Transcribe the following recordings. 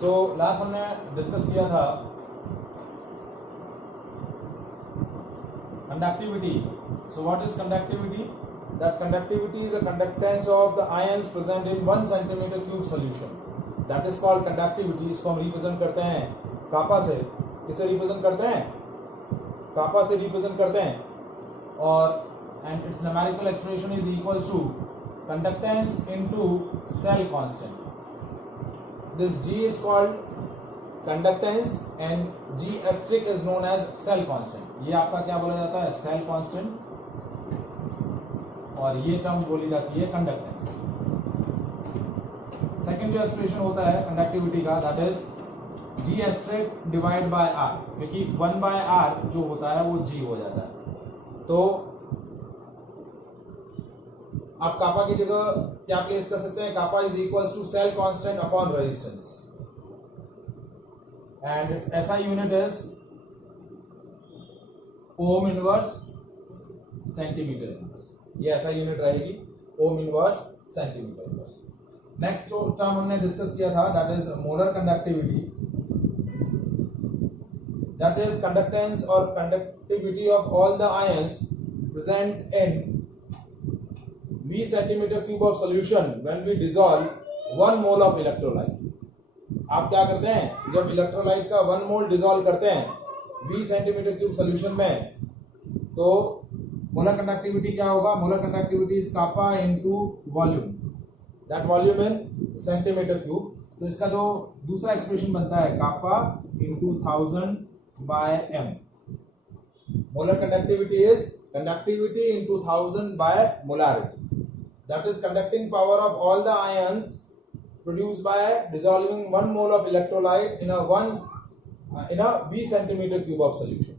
So last हमने discuss किया था conductivity. So what is conductivity? That conductivity is a conductance of the ions present in 1 centimeter cube solution. That is called conductivity. इसको हम represent करते हैं कापा से. किसे रिप्रेजेंट करते हैं? कापा से रिप्रेजेंट करते हैं. और and its numerical expression is equals to conductance into cell constant. This G is called conductance and G asterisk is known as cell constant. ये आपका क्या बोला जाता है? Cell constant. और ये टर्म बोली जाती है कंडक्टेंस. सेकंड जो एक्सप्रेशन होता है कंडक्टिविटी का, that is G asterisk divide by R, क्योंकि 1 बाय R जो होता है वो G हो जाता है. तो आप कापा की जगह क्या प्लेस कर सकते हैं? Kappa is equals to cell constant upon resistance. And its SI unit is ohm inverse centimeter inverse. ये SI यूनिट रहेगी, ohm inverse centimeter inverse. Next जो टर्म हमने डिस्कस किया था, that is molar conductivity. That is conductance और conductivity of all the ions present in V centimeter cube of solution when we dissolve 1 mole of electrolyte. आप क्या करते हैं? जब इलेक्ट्रोलाइट का 1 मोल डिसॉल्व करते हैं 20 सेंटीमीटर क्यूब सॉल्यूशन में, तो मोलर कंडक्टिविटी क्या होगा? Molar conductivity is kappa into volume, that volume in centimetre cube. तो इसका जो दूसरा एक्सप्रेशन बनता है kappa into 1000 by m. Molar conductivity is conductivity into 1000 by molarity. That is conducting power of all the ions produced by dissolving 1 mole of electrolyte in a V centimeter cube of solution.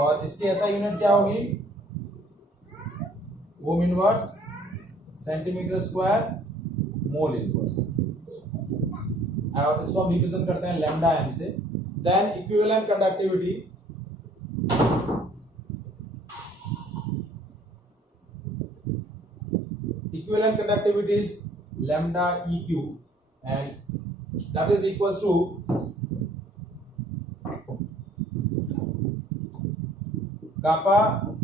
और इसकी SI unit क्या होगी? Ohm inverse centimetre square mole inverse. और इसको हम represent करते हैं lambda m से. Then equivalent conductivity, equivalent conductivity is lambda eq and that is equals to kappa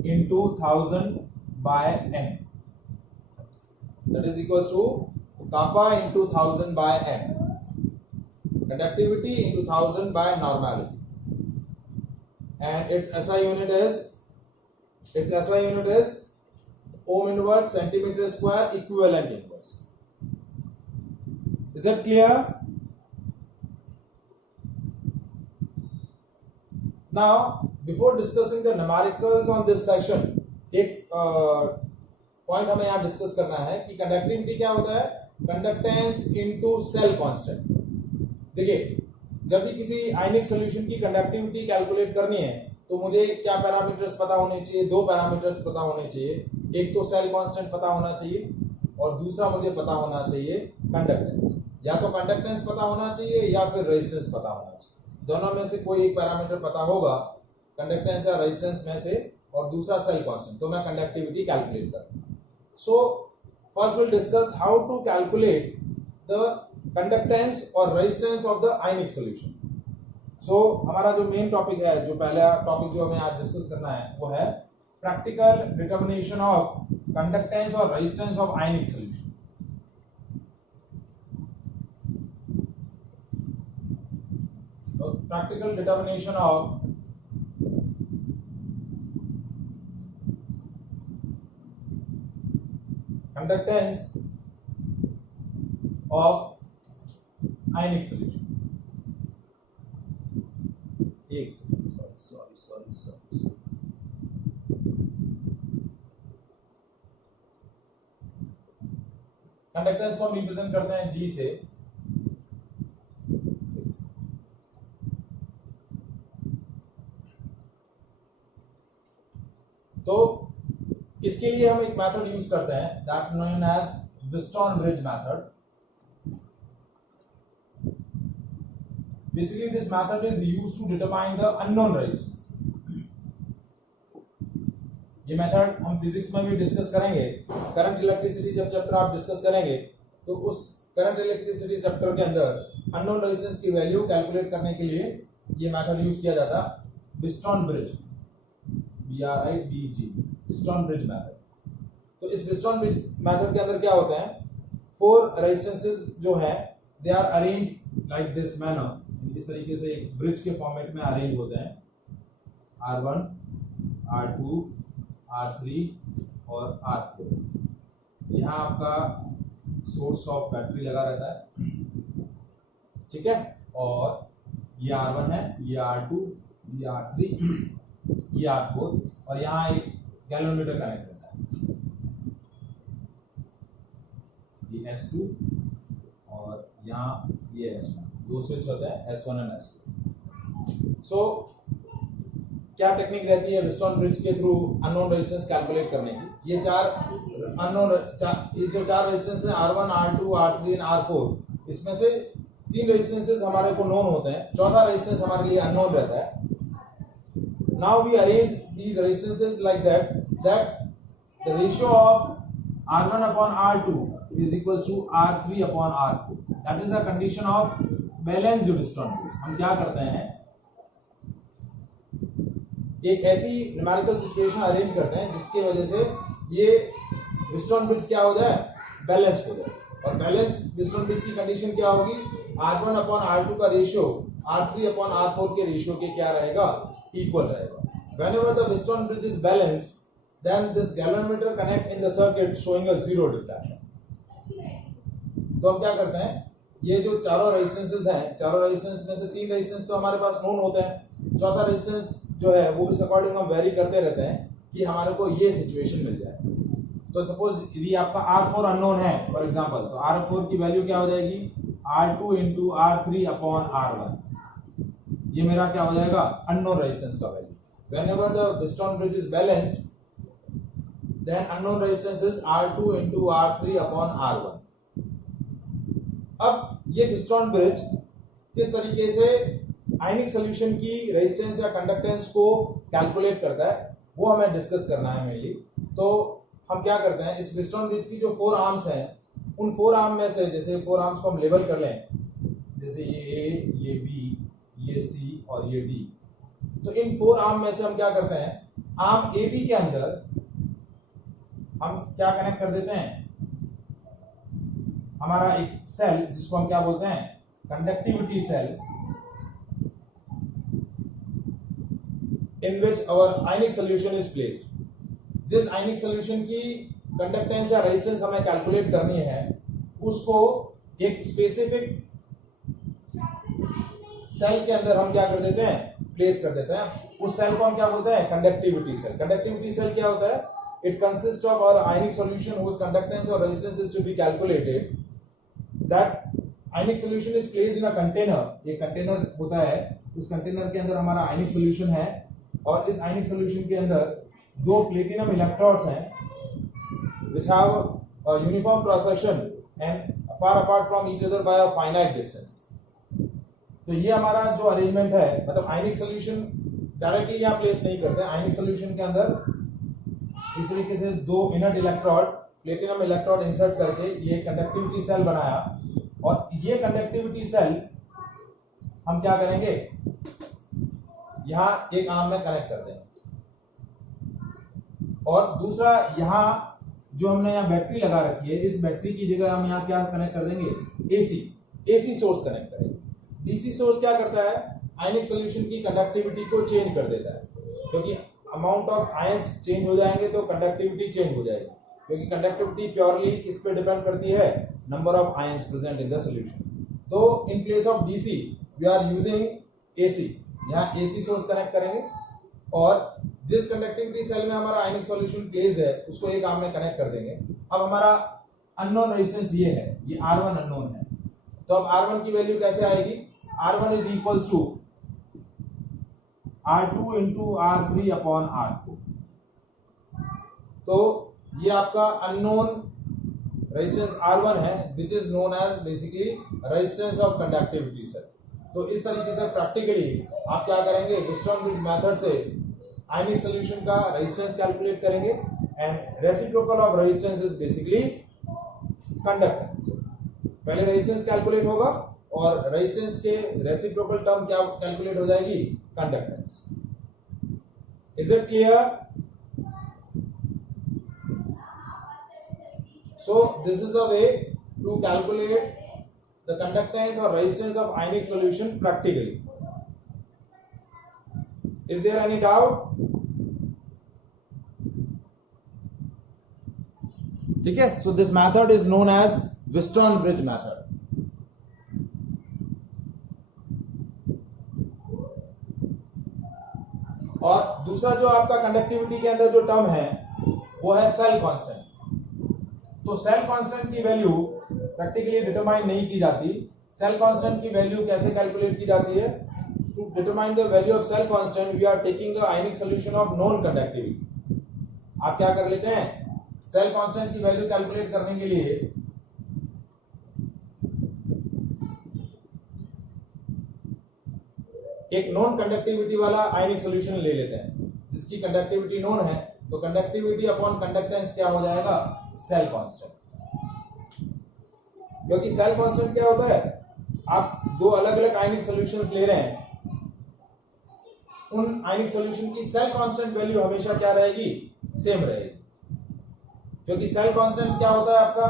into 1000 by n. That is equals to kappa into 1000 by n. Conductivity into 1000 by normality. And its SI unit is ohm inverse centimeter square equivalent inverse. Is that clear? Now, before discussing the numericals on this section, एक point हमें यहाँ discuss करना है कि conductivity क्या होता है? Conductance into cell constant. देखिए, जब भी किसी आयनिक सॉल्यूशन की कंडक्टिविटी कैलकुलेट करनी है तो मुझे क्या पैरामीटर्स पता होने चाहिए? 2 पैरामीटर्स पता होने चाहिए. एक तो सेल कांस्टेंट पता होना चाहिए और दूसरा मुझे पता होना चाहिए कंडक्टेंस. या तो कंडक्टेंस पता होना चाहिए या फिर रेजिस्टेंस पता होना चाहिए. दोनों में से कोई एक पैरामीटर पता होगा, कंडक्टेंस या रेजिस्टेंस में से, और दूसरा सेल कांस्टेंट, तो मैं कंडक्टिविटी कैलकुलेट करूंगा. So first will discuss how to calculate the conductance और resistance of the ionic solution. So हमारा जो मेन टॉपिक है, जो पहला टॉपिक जो हमें आज डिस्कस करना है, वो है प्रैक्टिकल डिटर्मिनेशन ऑफ कंडक्टेंस और resistance of ionic solution. Practical determination of conductance of ionic solution. एक sorry. कंडक्टेंस को हम रिप्रेजेंट करते हैं G से. तो इसके लिए हम एक मेथड यूज करते हैं, that known as Wheatstone bridge method. Basically this method is used to determine the unknown resistance. ये मेथड हम फिजिक्स में भी डिस्कस करेंगे. करंट इलेक्ट्रिसिटी जब चैप्टर आप डिस्कस करेंगे तो उस करंट इलेक्ट्रिसिटी चैप्टर के अंदर अननोन रेजिस्टेंस की वैल्यू कैलकुलेट करने के लिए ये मेथड यूज किया जाता है, व्हिटस्टोन ब्रिज, BRIDG, व्हिटस्टोन ब्रिज मेथड। तो इस व्हिटस्टोन ब्रिज मेथड के अंदर क्या होता है, 4 रेजिस्टेंसेस जो है they are arrange like this manner, इस तरीके से ब्रिज के फॉर्मेट में अरेंज होते हैं, R1, R2, R3 और R4। यहाँ आपका सोर्स ऑफ बैटरी लगा रहता है, ठीक है, और ये R1 है, ये R2, ये R3, ये R4, और यहाँ एक गैलोमीटर कनेक्ट रहता है, ये S2 और यहाँ ये S1, 2 स्विच होता है, S1 और S2। सो क्या टेक्निक रहती है व्हिटस्टोन ब्रिज के थ्रू अननोन रेजिस्टेंस कैलकुलेट करने की। ये चार अननोन, ये जो 4 रेजिस्टेंस हैं R1, R2, R3 and R4, इसमें से 3 रेजिस्टेंसेस हमारे को नोन होते हैं, चौथा रेजिस्टेंस हमारे लिए अननोन रहता है। Now we arrange these resistances like that the ratio of R1 upon R2 is equals to R3 upon R4. That is the condition of balanced Wheatstone bridge. हम क्या करते हैं, एक ऐसी न्यूमेरिकल सिचुएशन अरेंज करते हैं जिसकी वजह से ये व्हिटस्टोन ब्रिज क्या हो जाए, बैलेंस हो जाए। और बैलेंस व्हिटस्टोन ब्रिज की कंडीशन क्या होगी, R1 upon R2 का रेशियो R3 upon R4 के रेशियो के क्या रहेगा, इक्वल रहेगा। Whenever the Wheatstone bridge is balanced, then this galvanometer connect in the circuit showing a zero deflection। तो हम क्या करते हैं, ये जो चारों रेजिस्टेंसेस हैं, चारों रेजिस्टेंस में से 3 रेजिस्टेंस तो हमारे पास नोन होते हैं, चौथा रेजिस्टेंस जो है वो इस अकॉर्डिंग हम वेरी करते रहते हैं कि हमारे को ये सिचुएशन मिल जाए। तो सपोज यदि आपका R4 अननोन है फॉर एग्जांपल, तो R4 की वैल्यू क्या हो जाएगी, R2 into R3 upon R1। ये मेरा क्या हो जाएगा, अननोन रेजिस्टेंस का value. Whenever the Wheatstone bridge is balanced, then unknown resistance is R2 into R3 upon R1। अब ये व्हिटस्टोन ब्रिज किस तरीके से आयनिक सॉल्यूशन की रेजिस्टेंस या कंडक्टेंस को कैलकुलेट करता है, वो हमें डिस्कस करना है मेनली। तो हम क्या करते हैं, इस व्हिटस्टोन ब्रिज की जो 4 आर्म्स हैं, उन 4 आर्म में से, जैसे 4 आर्म्स को हम लेबल कर लें, जैसे ये A, ये B, ये C और ये D। तो इन 4 आर्म में से हम क्या करते हैं, आर्म AB के अंदर हम क्या कनेक्ट कर देते हैं, हमारा एक सेल जिसको हम क्या बोलते हैं, conductivity cell, in which our ionic solution is placed। जिस आयनिक सॉल्यूशन की कंडक्टेंस या रेजिस्टेंस हमें कैलकुलेट करनी है, उसको एक स्पेसिफिक सेल के अंदर हम क्या कर देते हैं, प्लेस कर देते हैं। उस सेल को हम क्या बोलते हैं, कंडक्टिविटी सेल। कंडक्टिविटी सेल क्या होता है, it consists of our ionic solution whose conductance or resistance is to be calculated। that ionic solution is placed in a container। ये कंटेनर होता है, उस कंटेनर के अंदर हमारा आयनिक सॉल्यूशन है, और इस आयनिक सॉल्यूशन के अंदर 2 प्लेटिनम इलेक्ट्रोड्स हैं which have a uniform cross section and far apart from each other by a finite distance। तो ये हमारा जो अरेंजमेंट है, मतलब आयनिक सॉल्यूशन डायरेक्टली यहाँ प्लेस नहीं करते, आयनिक सॉल्यूशन के अंदर इस तरीके से 2 inert electrode, platinum electrode insert करके ये कंडक्टिविटी सेल बनाया, और ये कंडक्टिविटी सेल हम क्या करेंगे, यहाँ एक आर्म में कनेक्ट कर देंगे, और दूसरा यहाँ जो हमने यहाँ बैटरी लगा रखी है, इस बैटरी की जगह हम यहाँ क्या कनेक्ट कर देंगे, एसी सोर्स कनेक्ट करेंगे। डीसी सोर्स क्या करता है, आयनिक सॉल्यूशन की कंडक्टिविटी को चेंज कर देता है, क्योंकि अमाउंट ऑफ आयंस चेंज हो जाएंगे तो कंडक्टिविटी चेंज हो जाएगी, क्योंकि कंडक्टिविटी प्योरली किस पे डिपेंड करती है, number of ions present in the solution. तो in place of DC we are using AC. यहाँ एसी सोर्स कनेक्ट करेंगे, और जिस कंडक्टिविटी सेल में हमारा आयनिक सॉल्यूशन प्लेस्ड है उसको एक आर्म में कनेक्ट कर देंगे। अब हमारा अननोन रेजिस्टेंस ये है, ये R1 अननोन है, तो अब R1 की वैल्यू कैसे आएगी, R1 is equals to R2 into R3 upon R4। तो ये आपका अननोन रेजिस्टेंस R1 है, which is known as basically resistance of conductivity cell. तो इस तरीके से प्रैक्टिकली आप क्या करेंगे, व्हिटस्टोन ब्रिज मेथड से आयनिक सॉल्यूशन का रेजिस्टेंस कैलकुलेट करेंगे, and reciprocal of resistance is basically conductance. पहले रेजिस्टेंस कैलकुलेट होगा, और रेजिस्टेंस के रेसिप्रोकल टर्म क्या कैलकुलेट हो जाएगी, conductance. Is it clear? So this is a way to calculate the conductance or resistance of ionic solution practically. Is there any doubt? ठीक है, so this method is known as Wheatstone bridge method. और दूसरा जो आपका conductivity के अंदर जो term है वो है सेल कांस्टेंट। तो सेल कांस्टेंट की वैल्यू प्रैक्टिकली डिटरमाइन नहीं की जाती। सेल कांस्टेंट की वैल्यू कैसे कैलकुलेट की जाती है? To determine the value of cell constant we are taking a ionic solution of non conductivity. आप क्या कर लेते हैं, सेल कांस्टेंट की वैल्यू कैलकुलेट करने के लिए एक नॉन कंडक्टिविटी वाला आयनिक सॉल्यूशन ले लेते हैं जिसकी कंडक्टिविटी नॉन है। तो कंडक्टिविटी अपॉन कंडक्टेंस क्या हो जाएगा, सेल कांस्टेंट। क्योंकि सेल कांस्टेंट क्या होता है, आप दो अलग अलग आयनिक सॉल्यूशंस ले रहे हैं, उन आयनिक सॉल्यूशन की सेल कांस्टेंट वैल्यू हमेशा क्या रहेगी, सेम रहेगी। क्योंकि सेल कांस्टेंट क्या होता है आपका,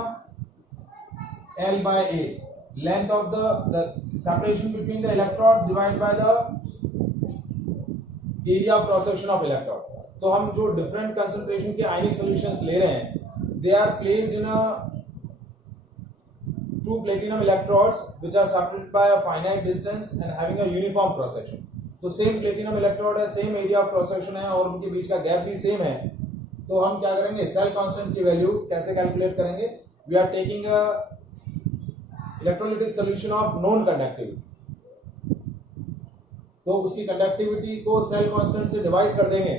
L/A, length of the separation between the electrons divide by the area of cross section of electron. तो हम जो डिफरेंट कंसंट्रेशन के आयनिक सॉल्यूशंस ले रहे हैं, they are placed in a two platinum electrodes which are separated by a finite distance and having a uniform cross section. तो same platinum electrode है, same area of cross section है और उनके बीच का गैप भी सेम है। तो हम क्या करेंगे, सेल कांस्टेंट की वैल्यू कैसे कैलकुलेट करेंगे, we are taking a electrolytic solution of non conductivity. तो उसकी कंडक्टिविटी को सेल कांस्टेंट से डिवाइड कर देंगे,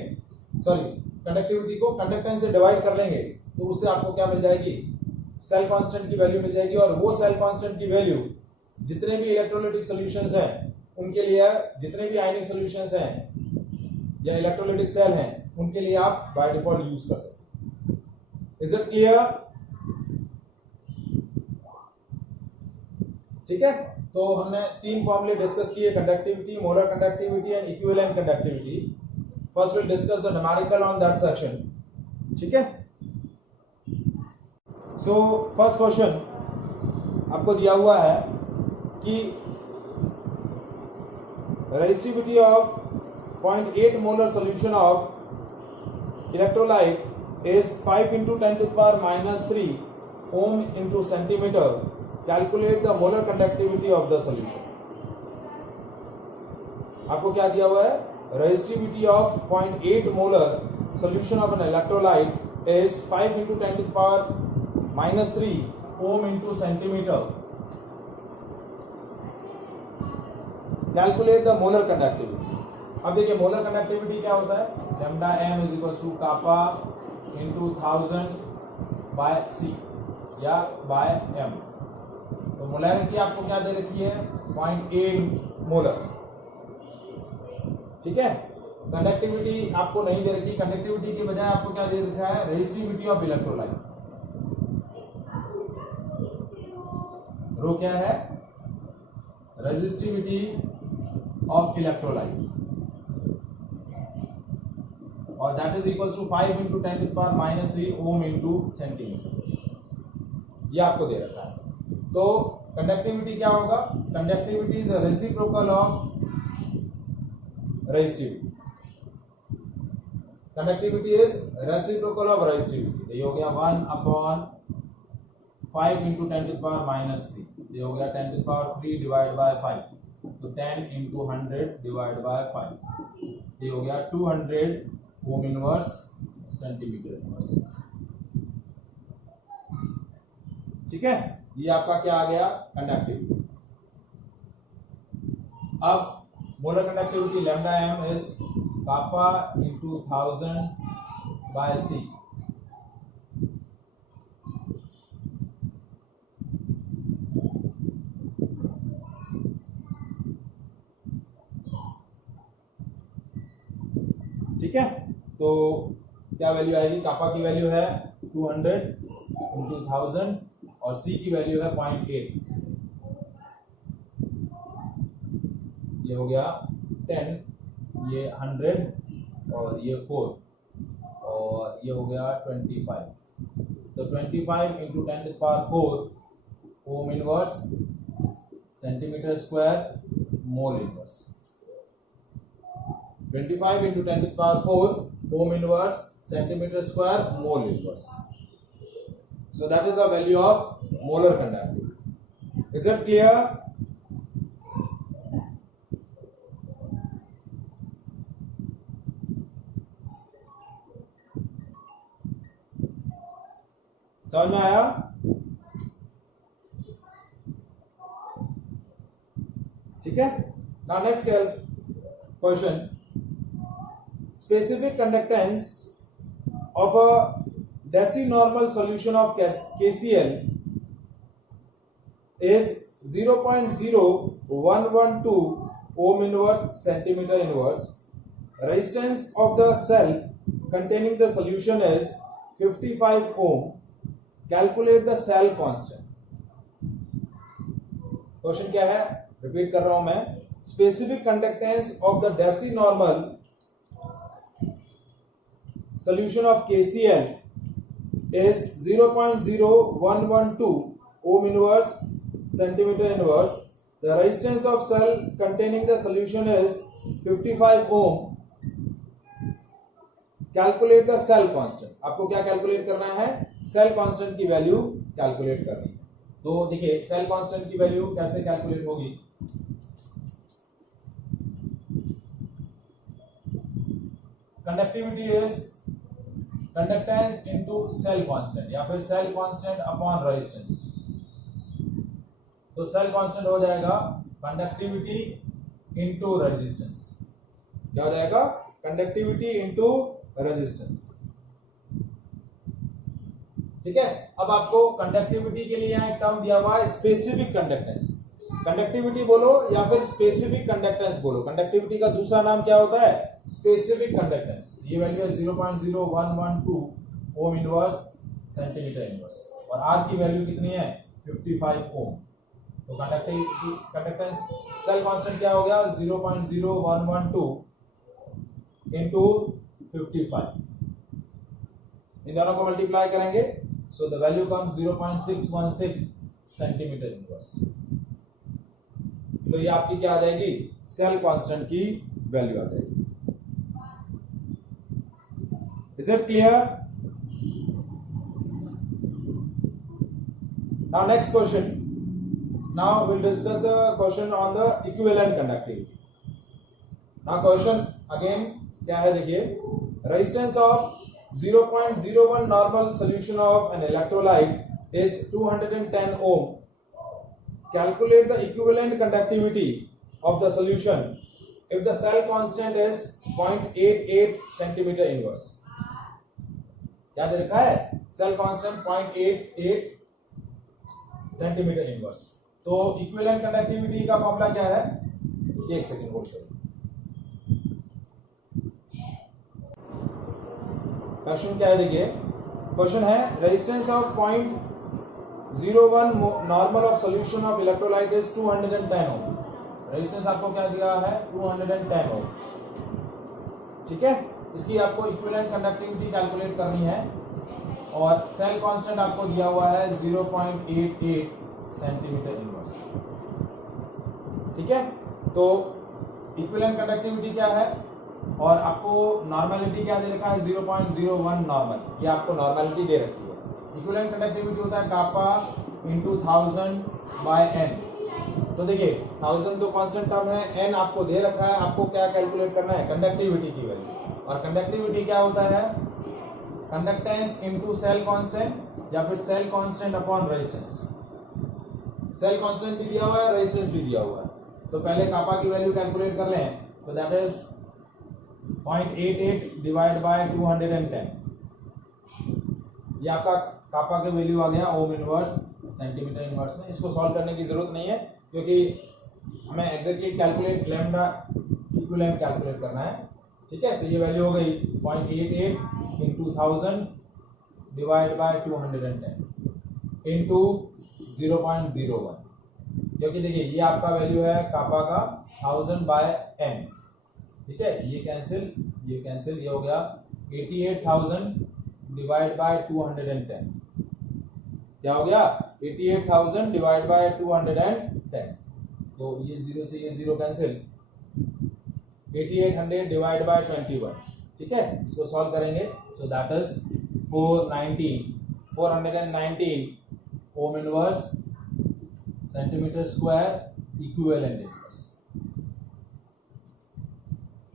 सॉरी कंडक्टिविटी को कंडक्टेंस से डिवाइड कर लेंगे, तो उससे आपको क्या मिल जाएगी, सेल कांस्टेंट की वैल्यू मिल जाएगी। और वो सेल कांस्टेंट की वैल्यू जितने भी इलेक्ट्रोलाइटिक सॉल्यूशंस हैं उनके लिए, जितने भी आयनिक सॉल्यूशंस हैं या इलेक्ट्रोलाइटिक सेल हैं उनके लिए आप बाय डिफॉल्ट यूज कर सकते हैं। Is it clear? ठीक है, तो हमने तीन फॉर्मूले डिस्कस किए, conductivity, molar conductivity and equivalent conductivity. First will discuss the numerical on that section. ठीक है, सो फर्स्ट क्वेश्चन आपको दिया हुआ है कि resistivity of 0.8 molar solution of electrolyte is 5 × 10⁻³ ohm into centimetre. Calculate the molar conductivity of the solution. आपको क्या दिया हुआ है, resistivity of 0.8 molar solution of an electrolyte is 5 × 10⁻³ ohm into centimetre. Calculate the molar conductivity. अब देखिए molar conductivity क्या होता है, λm = kappa × 1000/c या बाय m। तो मोलैरिटी आपको क्या दे रखी है, 0.8 मोलर। ठीक है, कंडक्टिविटी आपको नहीं दे रखी, कंडक्टिविटी के बजाय आपको क्या दे रखा है, रेसिस्टिविटी ऑफ इलेक्ट्रोलाइट। रो क्या है, रेसिस्टिविटी ऑफ इलेक्ट्रोलाइट, और that is equals to 5 × 10⁻³ ohm into centimetre. ये आपको दे रखा है। तो कंडक्टिविटी क्या होगा, conductivity is a reciprocal of resistivity. Conductivity is reciprocal of resistivity. ये हो गया 1/5 × 10⁻³। ये हो गया 10³ डिवाइड बाय 5, तो 10 × 100 डिवाइड बाय 5। ये हो गया 200 ओम इनवर्स सेंटीमीटर इनवर्स। ठीक है, ये आपका क्या आ गया, कंडक्टिविटी। अब molar conductivity λm is kappa × 1000/c। ठीक है, तो क्या वैल्यू आएगी, कापा की वैल्यू है 200 × 1000 और सी की वैल्यू है 0.8। ये हो गया 10, ये 100 और ये 4 और ये हो गया 25। तो 25 into 10⁴ Om inverse centimetre square mole inverse. 25 into 10⁴ Om inverse centimetre square mole inverse. So that is the value of molar conductivity. Is it clear? समझ में आया? ठीक है। Now next question. Specific conductance of a decinormal solution of KCl is 0.0112 ohm inverse centimeter inverse. Resistance of the cell containing the solution is 55 ohm. Calculate the cell constant. Question क्या है? Repeat कर रहा हूं मैं। Specific conductance of the decinormal solution of KCl is 0.0112 ohm inverse centimeter inverse. The resistance of cell containing the solution is 55 ohm. Calculate the cell constant. आपको क्या calculate करना है? सेल कांस्टेंट की वैल्यू कैलकुलेट करनी है। तो देखिए cell constant की वैल्यू कैसे कैलकुलेट होगी। Conductivity is conductance into cell constant या फिर सेल कांस्टेंट अपॉन रेजिस्टेंस। तो सेल कांस्टेंट हो जाएगा कंडक्टिविटी इनटू रेजिस्टेंस। क्या हो जाएगा? Conductivity into resistance. ठीक है। अब आपको कंडक्टिविटी के लिए यहाँ एक टर्म दिया हुआ है स्पेसिफिक कंडक्टेंस। कंडक्टिविटी बोलो या फिर स्पेसिफिक कंडक्टेंस बोलो। कंडक्टिविटी का दूसरा नाम क्या होता है? Specific conductance. ये वैल्यू है 0.0112 ओम इनवर्स सेंटीमीटर इनवर्स और आर की वैल्यू कितनी है? 55 ओम। तो कंडक्टिविटी कंडक्टेंस सेल कांस्टेंट क्या हो गया? 0.0112 इनटू 55। इन दोनों को मल्टीप्लाई करेंगे so the value comes 0.616 centimetre inverse. तो ये आपकी क्या आ जाएगी? सेल कांस्टेंट की वैल्यू आ जाएगी। Is it clear? Now next question. Now we'll discuss the question on the equivalent conductivity. Now question again क्या है? देखिए resistance of 0.01 normal solution of an electrolyte is 210 ohm. Calculate the equivalent conductivity of the solution if the cell constant is 0.88 centimeter inverse. क्या दे रखा है? Cell constant 0.88 centimetre inverse. तो equivalent conductivity का formula क्या है? एक सेकंड होल्ड करो। क्वेश्चन क्या है? देखिए क्वेश्चन है resistance of 0.01 normal of solution of electrolyte is 210 ohm. Resistance आपको क्या दिया है? 210 ओम। ठीक है। इसकी आपको इक्विवेलेंट कंडक्टिविटी कैलकुलेट करनी है और सेल कांस्टेंट आपको दिया हुआ है 0.88 सेंटीमीटर इनवर्स। ठीक है। तो इक्विवेलेंट कंडक्टिविटी क्या है और आपको नॉर्मलिटी क्या दे रखा है? 0.01 नॉर्मल। ये आपको नॉर्मलिटी दे रखी है। इक्विवेलेंट कंडक्टिविटी होता है कापा इंटू 1000 बाय एन। तो देखिए 1000 तो कांस्टेंट टर्म है, एन आपको दे रखा है। आपको क्या कैलकुलेट करना है? कंडक्टिविटी की वैल्यू। और कंडक्टिविटी क्या होता है? कंडक्टेंस इनटू सेल कांस्टेंट या फिर cell constant upon resistance. Cell constant भी दिया हुआ है, रेजिस्टेंस भी दिया हुआ है। तो पहले कापा की वैल्यू कैलकुलेट कर लें। तो दैट इज 0.88 डिवाइड बाय 210। ये आपका कापा की वैल्यू आ गया ओम इनवर्स सेंटीमीटर इनवर्स में। इसको सॉल्व करने की जरूरत नहीं है क्योंकि हमें exactly calculate lambda equivalent calculate करना है। ठीक है। तो ये वैल्यू हो गई 0.88 इंटू 1000 डिवाइड बाय 210 इंटू 0.01। क्योंकि देखिए ये आपका वैल्यू है कापा का 1000 बाय n, ठीक है, ये कैंसिल, ये हो गया 88,000 डिवाइड बाय 210, क्या हो गया 88,000 डिवाइड बाय 210, तो ये 0 से ये 0 कैंसिल, 8800 डिवाइड बाय 21, ठीक है, इसको सॉल्व करेंगे, so that is 419 Om inverse centimetre square equivalent inverse,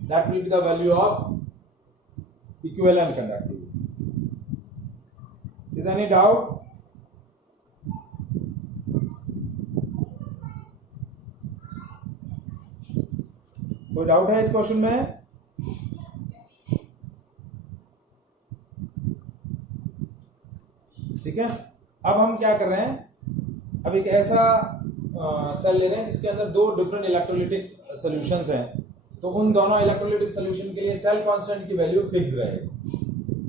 that will be the value of equivalent conductivity. Is any doubt? कोई डाउट है इस क्वेश्चन में? ठीक है, अब हम क्या कर रहे हैं, अब एक ऐसा सेल ले रहे हैं जिसके अंदर दो डिफरेंट इलेक्ट्रोलिटिक सॉल्यूशंस हैं, तो उन दोनों इलेक्ट्रोलिटिक सॉल्यूशन के लिए सेल कांस्टेंट की वैल्यू फिक्स रहेगी।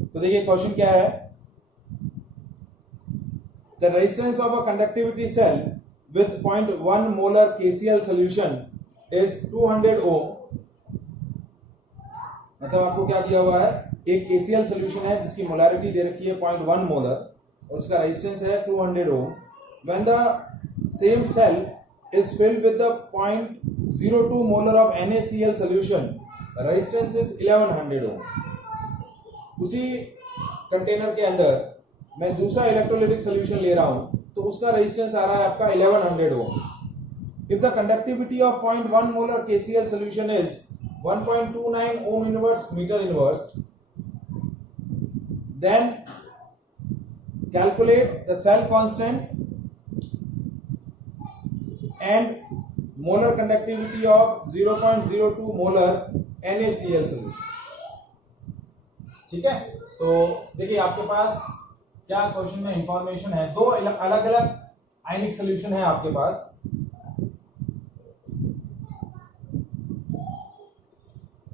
तो देखिए क्वेश्चन क्या है, the resistance of a conductivity cell with 0.1 molar KCl solution is 200 ohm, मतलब आपको क्या दिया हुआ है, एक KCl सॉल्यूशन है जिसकी मोलैरिटी दे रखी है 0.1 मोलर और उसका रेजिस्टेंस है 200 ohm. When the same cell is filled with the 0.02 molar of NaCl solution, resistance is 1100 ohm। उसी कंटेनर के अंदर मैं दूसरा इलेक्ट्रोलाइटिक सॉल्यूशन ले रहा हूं तो उसका रेजिस्टेंस आ रहा है आपका 1100 ओम। If the conductivity of 0.1 molar KCl solution is 1.29 ohm inverse meter inverse, then calculate the cell constant and molar conductivity of 0.02 molar NaCl solution, ठीक है। तो देखिए आपके पास क्या क्वेश्चन में इंफॉर्मेशन है, दो अलग अलग आयनिक सॉल्यूशन है आपके पास,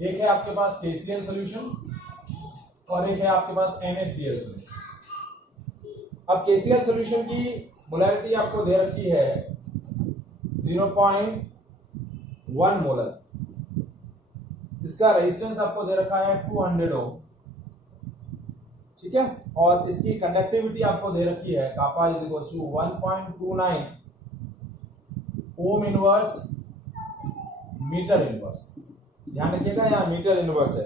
एक है आपके पास KCl सॉल्यूशन और एक है आपके पास NaCl सॉल्यूशन। अब KCl सॉल्यूशन की मोलैरिटी आपको दे रखी है 0.1 मोलर, इसका रेजिस्टेंस आपको दे रखा है 200 ओम, ठीक है, और इसकी कंडक्टिविटी आपको दे रखी है kappa is equal to 1.29 ohm inverse metre inverse, ध्यान रखिएगा यहाँ मीटर इनवर्स है,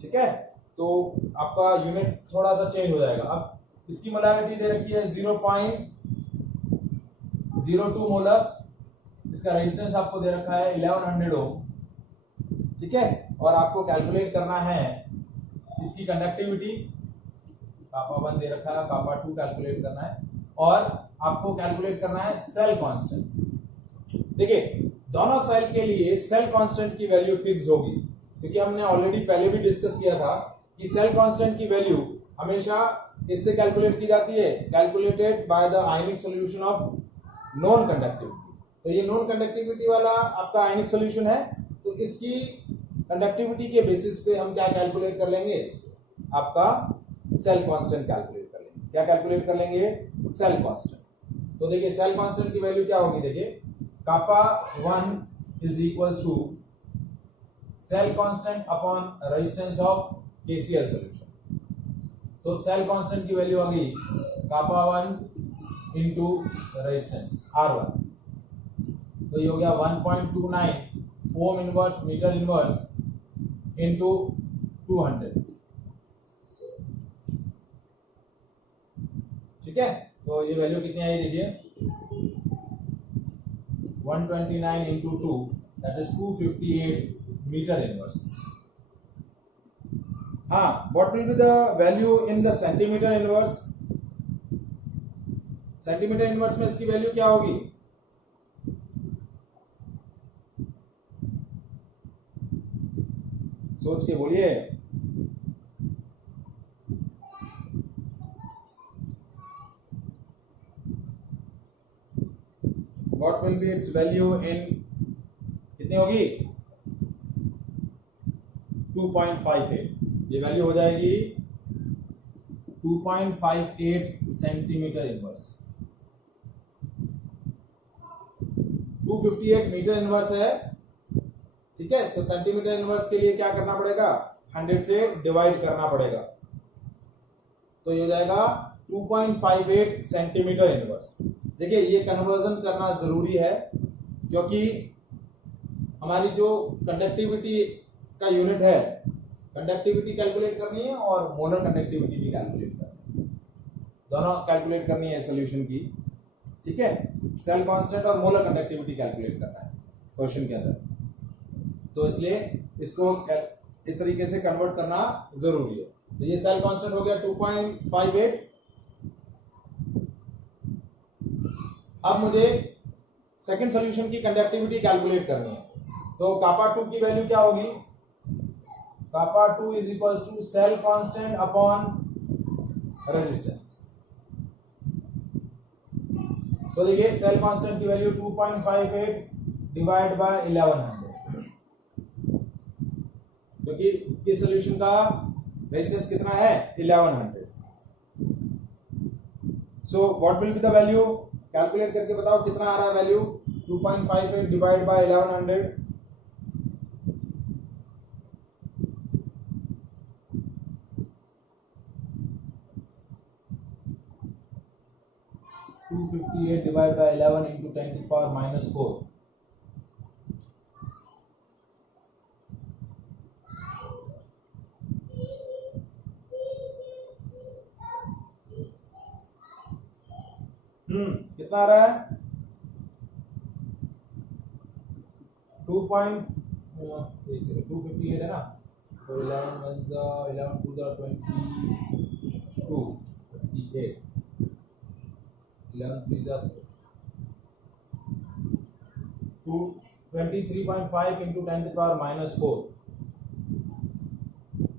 ठीक है, तो आपका यूनिट थोड़ा सा चेंज हो जाएगा। अब इसकी मोलैरिटी दे रखी है 0.02 मोलर, इसका रेजिस्टेंस आपको दे रखा है 1100 ओम, ठीक है, और आपको कैलकुलेट करना है इसकी कंडक्टिविटी, कापा 1 दे रखा है, कापा 2 कैलकुलेट करना है, और आपको कैलकुलेट करना है सेल कांस्टेंट। देखिए दोनों सेल के लिए सेल कांस्टेंट की वैल्यू फिक्स होगी, क्योंकि हमने ऑलरेडी पहले भी डिस्कस किया था कि सेल कांस्टेंट की वैल्यू हमेशा इससे कैलकुलेट की जाती है, calculated by the ionic solution of non conductivity. तो ये नॉन कंडक्टिविटी वाला आपका आयनिक सॉल्यूशन है, तो इसकी कंडक्टिविटी के बेसिस पे हम क्या कैलकुलेट कर लेंगे, आपका सेल कांस्टेंट कैलकुलेट कर लेंगे। क्या कैलकुलेट कर लेंगे, सेल कांस्टेंट। तो देखिए सेल कांस्टेंट की वैल्यू क्या होगी, देखिए kappa 1 is equals to cell constant upon resistance of KCl solution. तो सेल कांस्टेंट की वैल्यू होगी कापा 1 इंटू रेजिस्टेंस R1, तो ये हो गया 1.29 ohm inverse metre inverse into 200, ठीक है, तो ये वैल्यू कितनी आई देखिए 129 into 2 that is 258 metre inverse. हाँ, what will be the value in the centimetre inverse, centimetre inverse में इसकी वैल्यू क्या होगी, सोच के बोलिए। What will be its value in, कितनी होगी 2.58, ये वैल्यू हो जाएगी 2.58 सेंटीमीटर इनवर्स। 258 मीटर इनवर्स है ठीक है, तो सेंटीमीटर इनवर्स के लिए क्या करना पड़ेगा, 100 से डिवाइड करना पड़ेगा, तो ये हो जाएगा 2.58 सेंटीमीटर इनवर्स। देखिए ये कन्वर्जन करना जरूरी है क्योंकि हमारी जो कंडक्टिविटी का यूनिट है, कंडक्टिविटी कैलकुलेट करनी है और मोलर कंडक्टिविटी भी कैलकुलेट करनी है, दोनों कैलकुलेट करनी है सॉल्यूशन की। ठीक है, सेल कांस्टेंट और मोलर कंडक्टिविटी कैलकुलेट करना है क्वेश्चन के अंदर, तो इसलिए इसको इस तरीके से कन्वर्ट करना जरूरी है। तो ये सेल कांस्टेंट हो गया 2.58। अब मुझे सेकंड सॉल्यूशन की कंडक्टिविटी कैलकुलेट करनी है, तो कापा 2 की वैल्यू क्या होगी, kappa 2 is equal to cell constant upon resistance. तो देखिए सेल कांस्टेंट की वैल्यू 2.58 डिवाइड बाय 1100, क्योंकि इस सॉल्यूशन का रेजिस्टेंस कितना है 1100। So what will be the value, calculate करके बताओ कितना आ रहा है value, 2.58 divide by 1100, 258 divided by 11 into 10 to the power minus 4. कितना आ रहा है 258 है ना, तो 11 1 11 2 22 58, 11 3 23.5 into 10 to the power minus 4,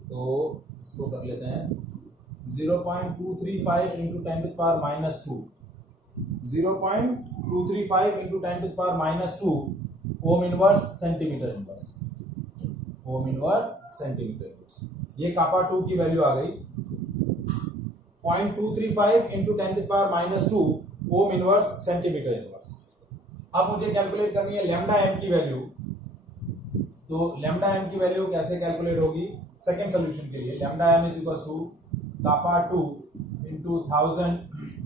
तो इसको कर लेते हैं 0.235 into 10 to the power minus 2, 0.235 into 10 to the power minus 2 ohm inverse centimetre inverse, Om inverse centimetre inverse. ये कापा 2 की वैल्यू आ गई 0.235 into 10 to the power minus 2 ohm inverse centimetre inverse. अब मुझे कैलकुलेट करनी है लैम्डा एम की value, तो lambda M की वैल्यू कैसे कैलकुलेट होगी सेकंड सॉल्यूशन के लिए, lambda M is equal to kappa 2 into 1000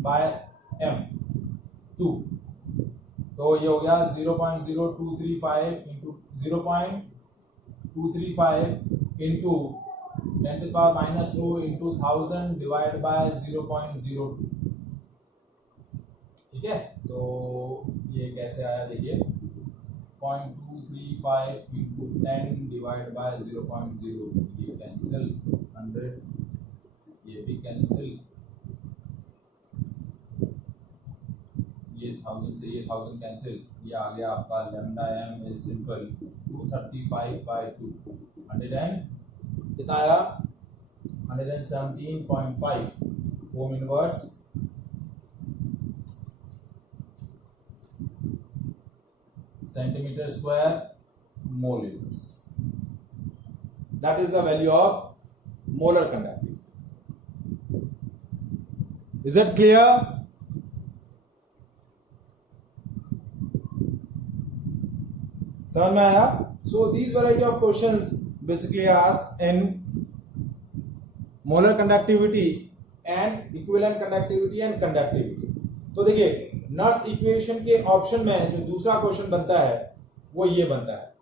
by m 2, तो ये हो गया 0.0235 into 0.235 into 10 to the power minus 2 into 1000 divided by 0.02। ठीक है, तो ये कैसे आया देखिए 0.235 into 10 divided by 0.02, ये कैंसिल 100, ये भी कैंसिल, ये 1000 से ये 1000 कैंसिल, ये आ गया आपका लैम्डा एम इज सिंपल 235/2, 100 कितना आया 117.5 ओम inverse centimetre square mole inverse, that is the value of molar conductivity. Is it clear? समझ में आया? So these variety of questions basically asked in molar conductivity and equivalent conductivity and conductivity. तो देखिए Nernst equation के option में जो दूसरा question बनता है वो ये बनता है,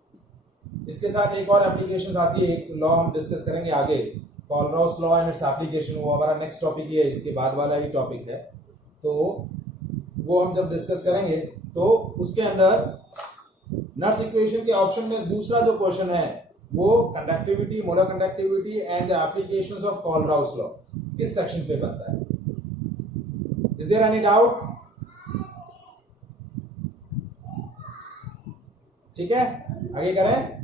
इसके साथ एक और एप्लीकेशन आती है, एक लॉ हम डिस्कस करेंगे आगे, Kohlrausch law and its application, वो हमारा नेक्स्ट टॉपिक ही है, इसके बाद वाला ही टॉपिक है, तो वो हम जब डिस्कस करेंगे तो उसके अंदर नर्स इक्वेशन के ऑप्शन में दूसरा जो क्वेश्चन है वो conductivity, molar conductivity and the applications of Kohlrausch law किस सेक्शन पे बनता है। Is there any doubt? ठीक है, आगे करें।